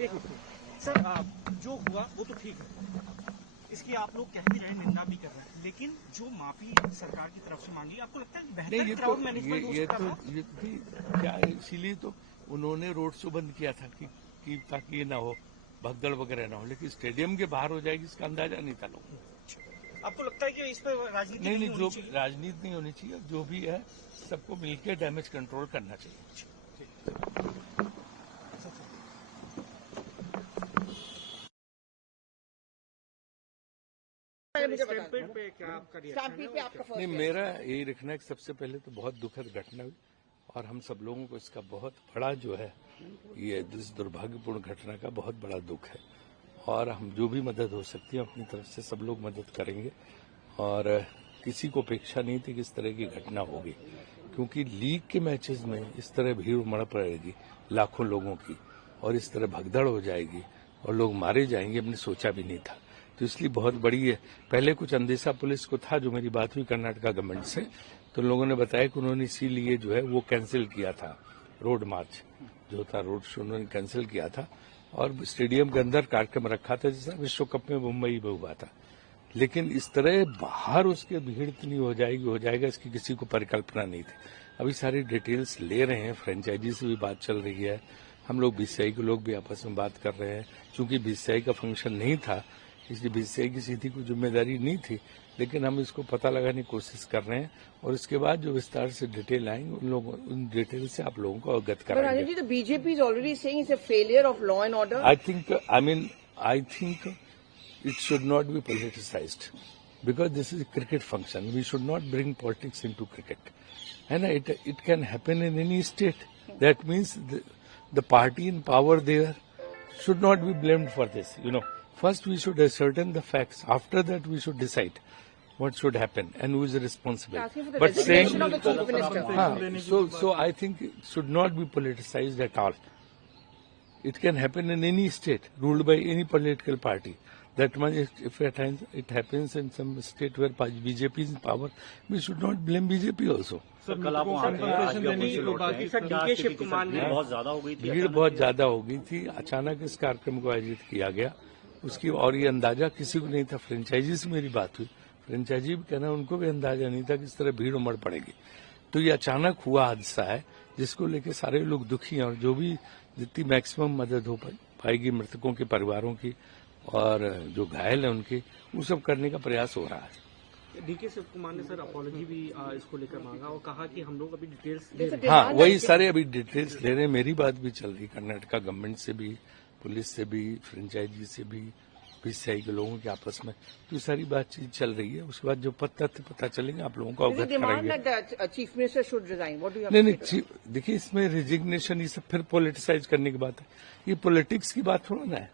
एक minute sir, जो हुआ वो तो ठीक है, इसकी आप लोग कह भी रहे हैं, निंदा भी कर रहे हैं, लेकिन जो माफी सरकार की तरफ से मांगी, आपको लगता है बेहतर क्राउड मैनेजमेंट हो सकता था? ये क्या, इसीलिए तो उन्होंने रोड शो बंद किया था कि ताकि ये ना हो, भगदड़ वगैरह ना हो, लेकिन स्टेडियम के बाहर हो जाएगी इसका अंदाजा नहीं था लोगों को। आपको लगता है कि इस पर राजनीति नहीं, होनी जो चाहिए? राजनीति नहीं होनी चाहिए, जो भी है सबको मिलकर डैमेज कंट्रोल करना चाहिए। पे क्या आपका रिएक्शन है? नहीं, मेरा यही रखना है कि सबसे पहले तो बहुत दुखद घटना हुई और हम सब लोगों को इसका बहुत बड़ा जो है ये इस दुर्भाग्यपूर्ण घटना का बहुत बड़ा दुख है और हम जो भी मदद हो सकती है अपनी तरफ से सब लोग मदद करेंगे और किसी को अपेक्षा नहीं थी कि इस तरह की घटना होगी, क्योंकि लीग के मैचेस में इस तरह भीड़ उमड़ पड़ेगी लाखों लोगों की और इस तरह भगदड़ हो जाएगी और लोग मारे जाएंगे, हमने सोचा भी नहीं था। तो इसलिए बहुत बड़ी है। पहले कुछ अंदेशा पुलिस को था, जो मेरी बात हुई कर्नाटक गवर्नमेंट से, तो लोगों ने बताया कि उन्होंने इसीलिए जो है वो कैंसिल किया था, रोड मार्च जो था, रोड शो उन्होंने कैंसिल किया था और स्टेडियम के अंदर कार्यक्रम रखा था जैसा विश्व कप में मुंबई में हुआ था। लेकिन इस तरह बाहर उसके भीड़ इतनी हो जाएगा इसकी किसी को परिकल्पना नहीं थी। अभी सारी डिटेल्स ले रहे हैं, फ्रेंचाइजी से भी बात चल रही है, हम लोग बीसीआई के लोग भी आपस में बात कर रहे हैं। चूंकि बीसीआई का फंक्शन नहीं था इसलिए बीसीआई की सीधी कोई जिम्मेदारी नहीं थी, लेकिन हम इसको पता लगाने की कोशिश कर रहे हैं और उसके बाद जो विस्तार से डिटेल आएंगे उन डिटेल से आप लोगों को अवगत कराएंगे। The BJP is already saying it's a failure of law and order. I think it should not be politicized because this is a cricket function. We should not bring politics into cricket, and it can happen in any state. That means the party in power there should not be blamed for this. First we should ascertain the facts. After that we should decide what should happen and who is responsible. But saying of the chief minister. So I think it should not be politicized at all. It can happen in any state ruled by any political party. That much, if at times it happens in some state where BJP is in power, we should not blame BJP also. कल आप शिव कुमार ने बहुत ज्यादा हो गई थी, भीड़ बहुत ज्यादा हो गई थी, अचानक इस कार्यक्रम को आयोजित किया गया उसकी, और ये अंदाजा किसी को नहीं था। फ्रेंचाइजी से मेरी बात हुई, फ्रेंचाइजी भी कहना उनको भी अंदाजा नहीं था कि इस तरह भीड़ उमड़ पड़ेगी। तो ये अचानक हुआ हादसा है जिसको लेके सारे लोग दुखी हैं और जो भी जितनी मैक्सिमम मदद हो पाएगी मृतकों के परिवारों की और जो घायल है उनकी, वो सब करने का प्रयास हो रहा है। डीके शिव कुमार ने सर अपॉलॉजी भी इसको लेकर मांगा और कहा कि हम लोग अभी डिटेल्स हाँ, वही सारे अभी डिटेल्स ले रहे हैं। मेरी बात भी चल रही कर्नाटक गवर्नमेंट से भी, पुलिस से भी, फ्रेंचाइजी से भी, बीसीआई के लोगों के आपस में, तो सारी बातचीत चल रही है। उसके बाद जो तथ्य पता चलेंगे आप लोगों को अवगत कराएंगे। Chief minister should resign. नहीं, देखिए इसमें रिजिग्नेशन ये सब फिर पॉलिटिसाइज करने की बात है, ये पॉलिटिक्स की बात थोड़ा ना है।